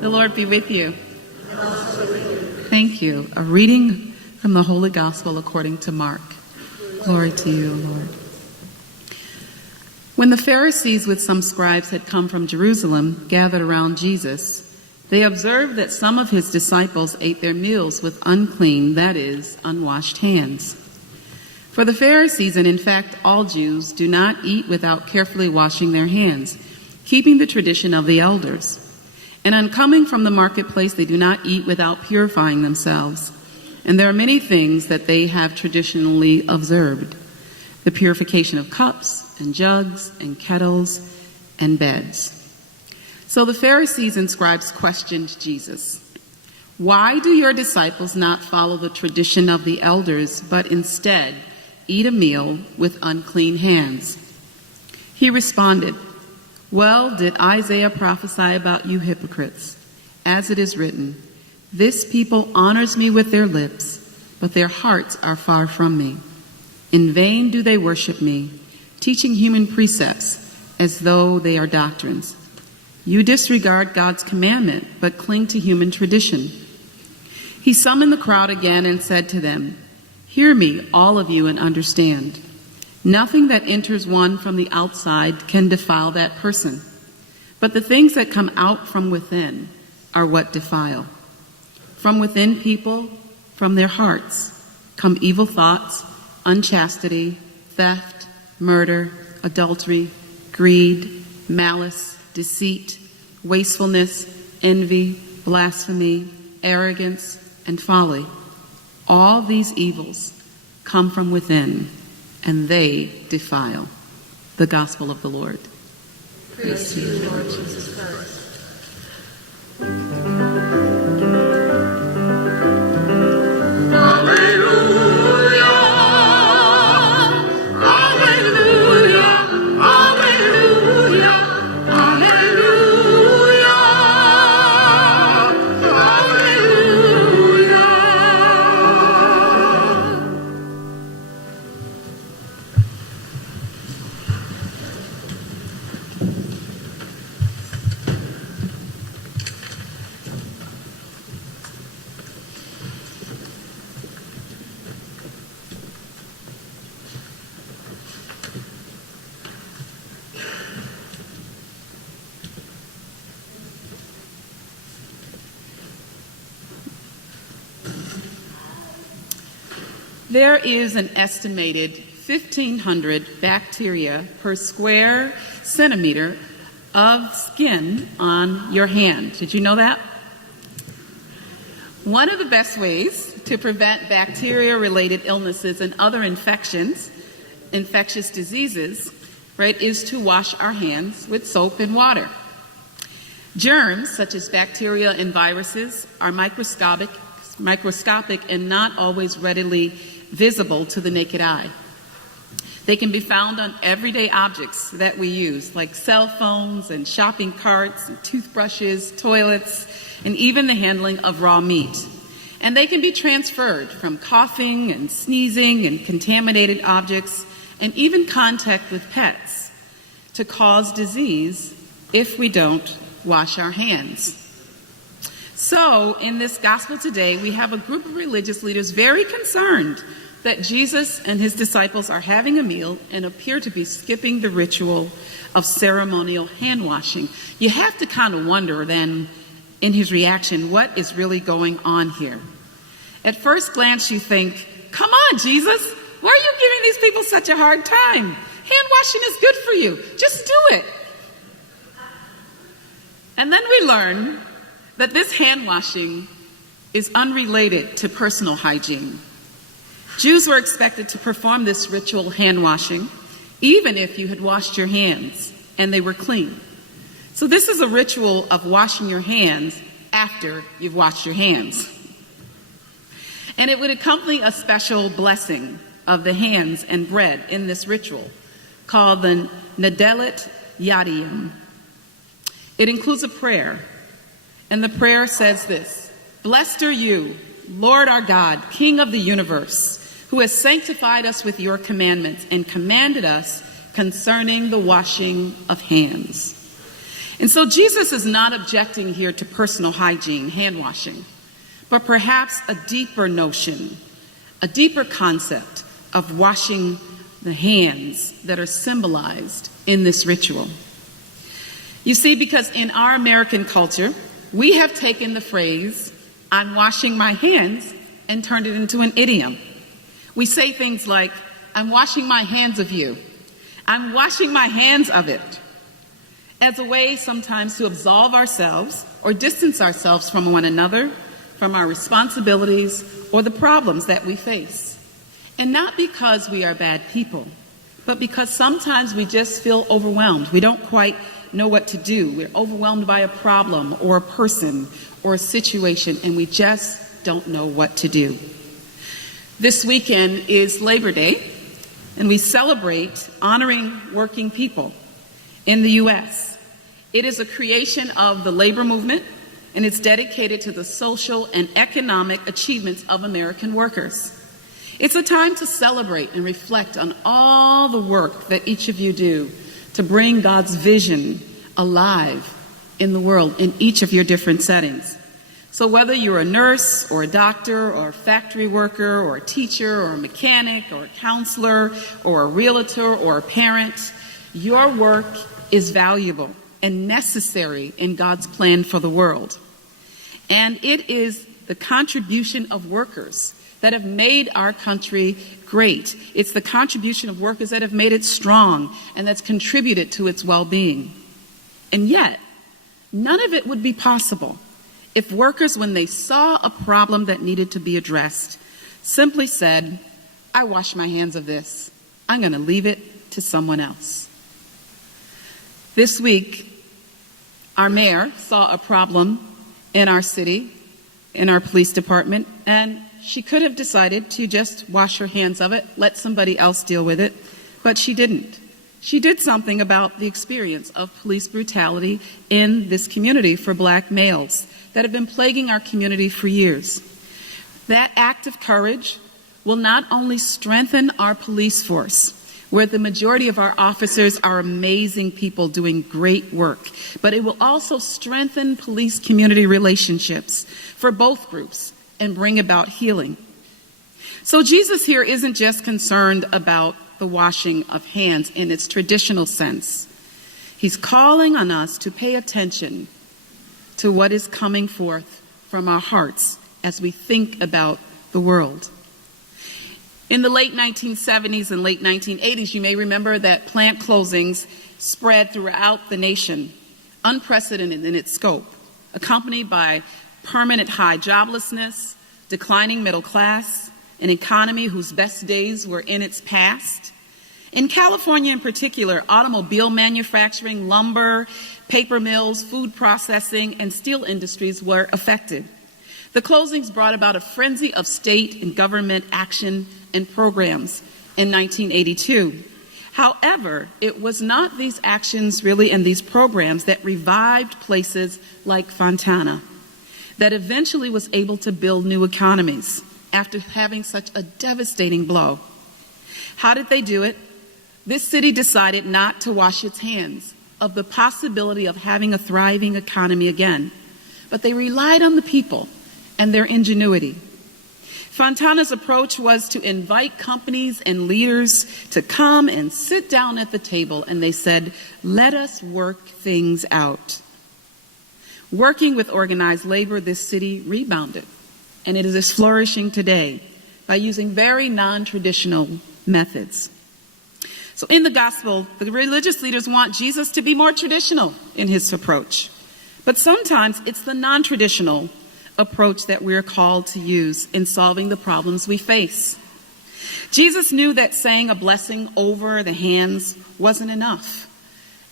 The Lord be with you. Thank you. A reading from the Holy Gospel according to Mark. Glory to you, Lord. When the Pharisees with some scribes had come from Jerusalem, gathered around Jesus, they observed that some of his disciples ate their meals with unclean, that is, unwashed hands. For the Pharisees, and in fact all Jews, do not eat without carefully washing their hands, keeping the tradition of the elders. And on coming from the marketplace, they do not eat without purifying themselves. And there are many things that they have traditionally observed: the purification of cups and jugs and kettles and beds. So the Pharisees and scribes questioned Jesus. "Why do your disciples not follow the tradition of the elders, but instead eat a meal with unclean hands?" He responded, "Well did Isaiah prophesy about you hypocrites, as it is written, 'This people honors me with their lips, but their hearts are far from me. In vain do they worship me, teaching human precepts as though they are doctrines. You disregard God's commandment, but cling to human tradition.'" He summoned the crowd again and said to them, "Hear me, all of you, and understand. Nothing that enters one from the outside can defile that person, but the things that come out from within are what defile. From within people, from their hearts, come evil thoughts, unchastity, theft, murder, adultery, greed, malice, deceit, wastefulness, envy, blasphemy, arrogance, and folly. All these evils come from within, and they defile." The Gospel of the Lord. Praise to you, Lord Jesus Christ. There is an estimated 1,500 bacteria per square centimeter of skin on your hand. Did you know that? One of the best ways to prevent bacteria-related illnesses and other infectious diseases, right, is to wash our hands with soap and water. Germs, such as bacteria and viruses, are microscopic and not always readily visible to the naked eye. They can be found on everyday objects that we use, like cell phones and shopping carts and toothbrushes, toilets, and even the handling of raw meat. And they can be transferred from coughing and sneezing and contaminated objects and even contact with pets to cause disease if we don't wash our hands. So, in this gospel today, we have a group of religious leaders very concerned that Jesus and his disciples are having a meal and appear to be skipping the ritual of ceremonial hand washing. You have to kind of wonder then, in his reaction, what is really going on here? At first glance, you think, "Come on, Jesus, why are you giving these people such a hard time? Hand washing is good for you. Just do it." And then we learn that this hand washing is unrelated to personal hygiene. Jews were expected to perform this ritual hand washing even if you had washed your hands and they were clean. So this is a ritual of washing your hands after you've washed your hands. And it would accompany a special blessing of the hands and bread in this ritual called the Nadella Yayan. It includes a prayer, and the prayer says this: "Blessed are you, Lord our God, King of the universe, who has sanctified us with your commandments and commanded us concerning the washing of hands." And so Jesus is not objecting here to personal hygiene, hand washing, but perhaps a deeper notion, a deeper concept of washing the hands that are symbolized in this ritual. You see, because in our American culture, we have taken the phrase, "I'm washing my hands," and turned it into an idiom. We say things like, "I'm washing my hands of you," "I'm washing my hands of it," as a way sometimes to absolve ourselves or distance ourselves from one another, from our responsibilities or the problems that we face. And not because we are bad people, but because sometimes we just feel overwhelmed. We don't quite know what to do. We're overwhelmed by a problem or a person or a situation, and we just don't know what to do. This weekend is Labor Day, and we celebrate honoring working people in the U.S. It is a creation of the labor movement, and it's dedicated to the social and economic achievements of American workers. It's a time to celebrate and reflect on all the work that each of you do to bring God's vision alive in the world in each of your different settings. So whether you're a nurse or a doctor or a factory worker or a teacher or a mechanic or a counselor or a realtor or a parent, your work is valuable and necessary in God's plan for the world. And it is the contribution of workers that have made our country great. It's the contribution of workers that have made it strong and that's contributed to its well-being. And yet, none of it would be possible if workers, when they saw a problem that needed to be addressed, simply said, "I wash my hands of this. I'm going to leave it to someone else." This week, our mayor saw a problem in our city, in our police department, and she could have decided to just wash her hands of it, let somebody else deal with it, but she didn't. She did something about the experience of police brutality in this community for black males that have been plaguing our community for years. That act of courage will not only strengthen our police force, where the majority of our officers are amazing people doing great work, but it will also strengthen police community relationships for both groups and bring about healing. So Jesus here isn't just concerned about the washing of hands in its traditional sense. He's calling on us to pay attention to what is coming forth from our hearts as we think about the world. In the late 1970s and late 1980s, you may remember that plant closings spread throughout the nation, unprecedented in its scope, accompanied by permanent high joblessness, declining middle class, an economy whose best days were in its past. In California in particular, automobile manufacturing, lumber, paper mills, food processing, and steel industries were affected. The closings brought about a frenzy of state and government action and programs in 1982. However, it was not these actions really and these programs that revived places like Fontana, that eventually was able to build new economies after having such a devastating blow. How did they do it? This city decided not to wash its hands of the possibility of having a thriving economy again, but they relied on the people and their ingenuity. Fontana's approach was to invite companies and leaders to come and sit down at the table, and they said, "Let us work things out." Working with organized labor, this city rebounded, and it is flourishing today by using very non-traditional methods. So in the gospel, the religious leaders want Jesus to be more traditional in his approach, but sometimes it's the non-traditional approach that we're called to use in solving the problems we face. Jesus knew that saying a blessing over the hands wasn't enough,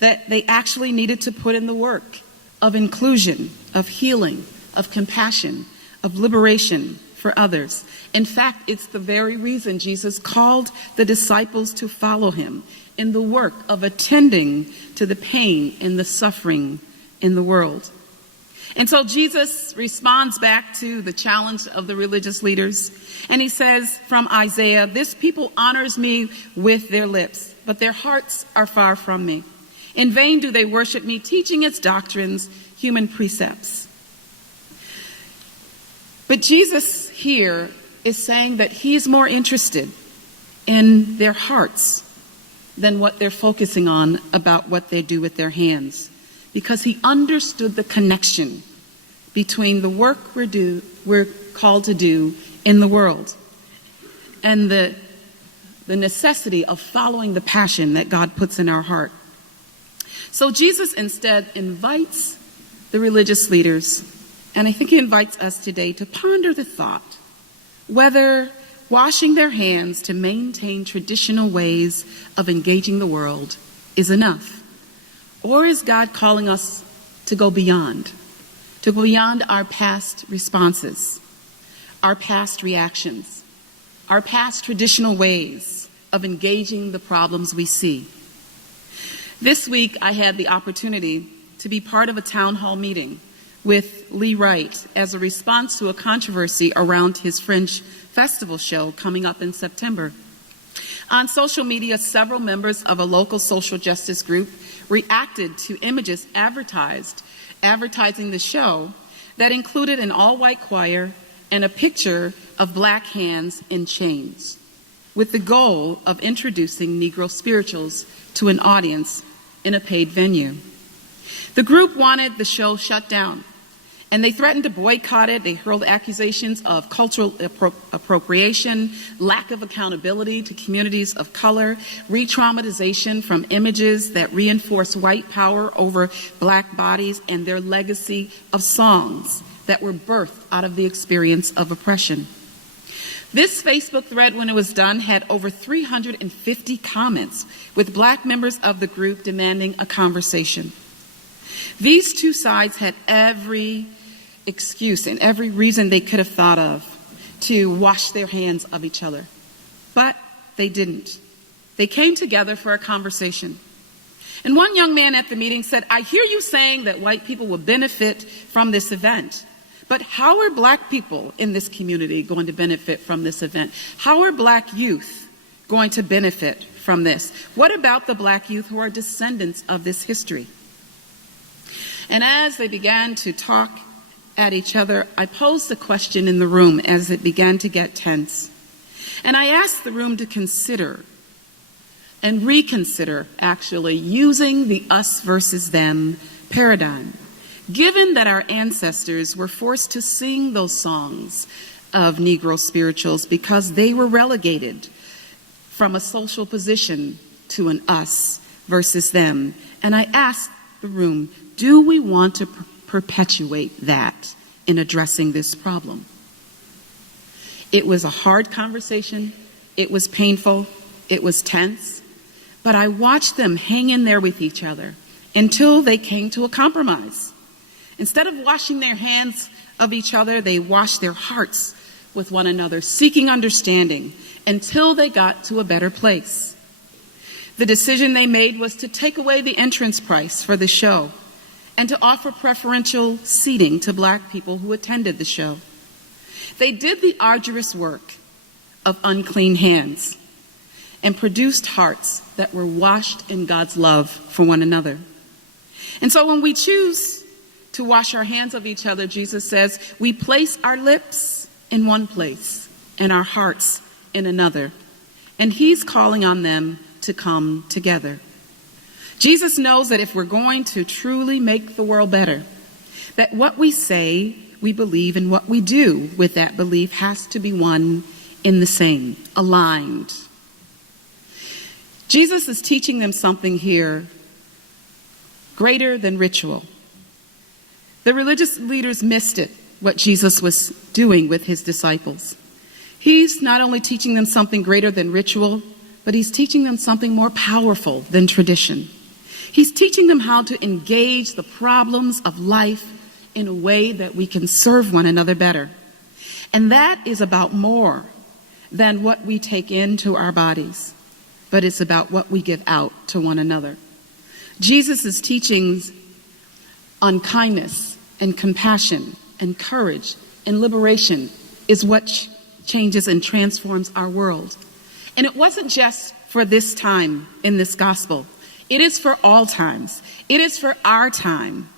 that they actually needed to put in the work of inclusion, of healing, of compassion, of liberation for others. In fact, it's the very reason Jesus called the disciples to follow him in the work of attending to the pain and the suffering in the world. And so Jesus responds back to the challenge of the religious leaders, and he says from Isaiah, "This people honors me with their lips, but their hearts are far from me. In vain do they worship me, teaching its doctrines, human precepts. But Jesus here is saying that he's more interested in their hearts than what they're focusing on about what they do with their hands, because he understood the connection between the work we're called to do in the world and the necessity of following the passion that God puts in our heart. So Jesus instead invites the religious leaders, and I think he invites us today to ponder the thought whether washing their hands to maintain traditional ways of engaging the world is enough, or is God calling us to go beyond our past responses, our past reactions, our past traditional ways of engaging the problems we see. This week, I had the opportunity to be part of a town hall meeting with Lee Wright as a response to a controversy around his Fringe Festival show coming up in September. On social media, several members of a local social justice group reacted to images advertising the show that included an all-white choir and a picture of black hands in chains, with the goal of introducing Negro spirituals to an audience in a paid venue. The group wanted the show shut down, and they threatened to boycott it. They hurled accusations of cultural appropriation, lack of accountability to communities of color, re-traumatization from images that reinforce white power over black bodies, and their legacy of songs that were birthed out of the experience of oppression. This Facebook thread, when it was done, had over 350 comments, with black members of the group demanding a conversation. These two sides had every excuse and every reason they could have thought of to wash their hands of each other. But they didn't. They came together for a conversation. And one young man at the meeting said, "I hear you saying that white people will benefit from this event. But how are black people in this community going to benefit from this event? How are black youth going to benefit from this? What about the black youth who are descendants of this history?" And as they began to talk at each other, I posed a question in the room as it began to get tense. And I asked the room to consider and reconsider, actually, using the us versus them paradigm. Given that our ancestors were forced to sing those songs of Negro spirituals because they were relegated from a social position to an us versus them. And I asked the room, do we want to perpetuate that in addressing this problem? It was a hard conversation. It was painful. It was tense. But I watched them hang in there with each other until they came to a compromise. Instead of washing their hands of each other, they washed their hearts with one another, seeking understanding until they got to a better place. The decision they made was to take away the entrance price for the show and to offer preferential seating to black people who attended the show. They did the arduous work of unclean hands and produced hearts that were washed in God's love for one another. And so when we choose to wash our hands of each other, Jesus says, we place our lips in one place and our hearts in another. And he's calling on them to come together. Jesus knows that if we're going to truly make the world better, that what we say we believe and what we do with that belief has to be one in the same, aligned. Jesus is teaching them something here greater than ritual. The religious leaders missed it, what Jesus was doing with his disciples. He's not only teaching them something greater than ritual, but he's teaching them something more powerful than tradition. He's teaching them how to engage the problems of life in a way that we can serve one another better. And that is about more than what we take into our bodies, but it's about what we give out to one another. Jesus' teachings on kindness and compassion and courage and liberation is what changes and transforms our world. And it wasn't just for this time in this gospel. It is for all times. It is for our time.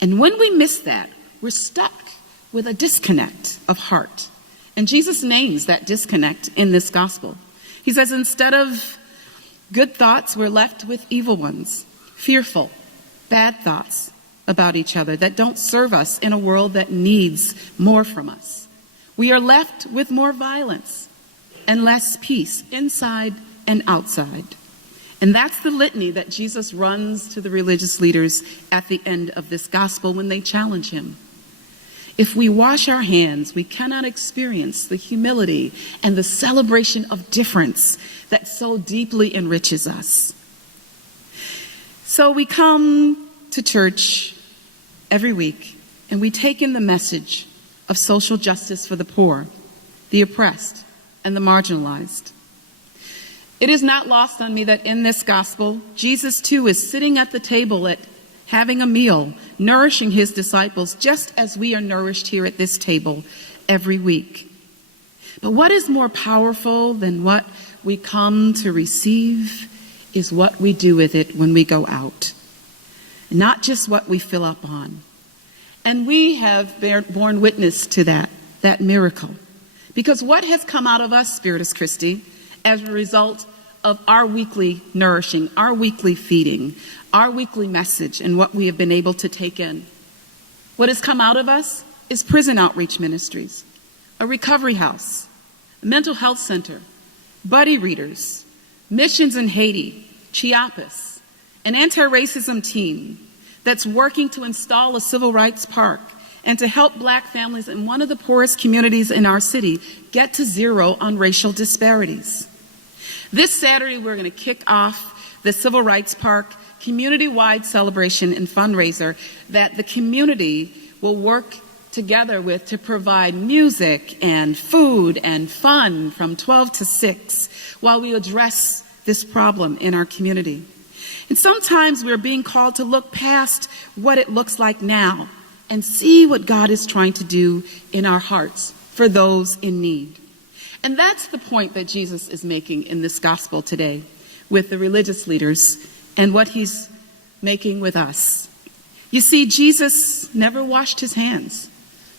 And when we miss that, we're stuck with a disconnect of heart. And Jesus names that disconnect in this gospel. He says, instead of good thoughts, we're left with evil ones, fearful, bad thoughts about each other that don't serve us in a world that needs more from us. We are left with more violence and less peace inside and outside. And that's the litany that Jesus runs to the religious leaders at the end of this gospel when they challenge him. If we wash our hands, we cannot experience the humility and the celebration of difference that so deeply enriches us. So we come to church every week and we take in the message of social justice for the poor, the oppressed, and the marginalized. It is not lost on me that in this gospel, Jesus too is sitting at the table at having a meal, nourishing his disciples just as we are nourished here at this table every week. But what is more powerful than what we come to receive is what we do with it when we go out, not just what we fill up on. And we have borne witness to that miracle. Because what has come out of us, Spiritus Christi, as a result of our weekly nourishing, our weekly feeding, our weekly message, and what we have been able to take in. What has come out of us is prison outreach ministries, a recovery house, a mental health center, buddy readers, missions in Haiti, Chiapas, an anti-racism team that's working to install a civil rights park and to help Black families in one of the poorest communities in our city get to zero on racial disparities. This Saturday, we're going to kick off the Civil Rights Park community-wide celebration and fundraiser that the community will work together with to provide music and food and fun from 12 to 6 while we address this problem in our community. And sometimes we're being called to look past what it looks like now and see what God is trying to do in our hearts for those in need. And that's the point that Jesus is making in this gospel today with the religious leaders and what he's making with us. You see, Jesus never washed his hands.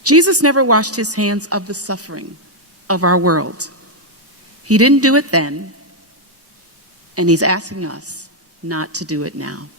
Jesus never washed his hands of the suffering of our world. He didn't do it then, and he's asking us not to do it now.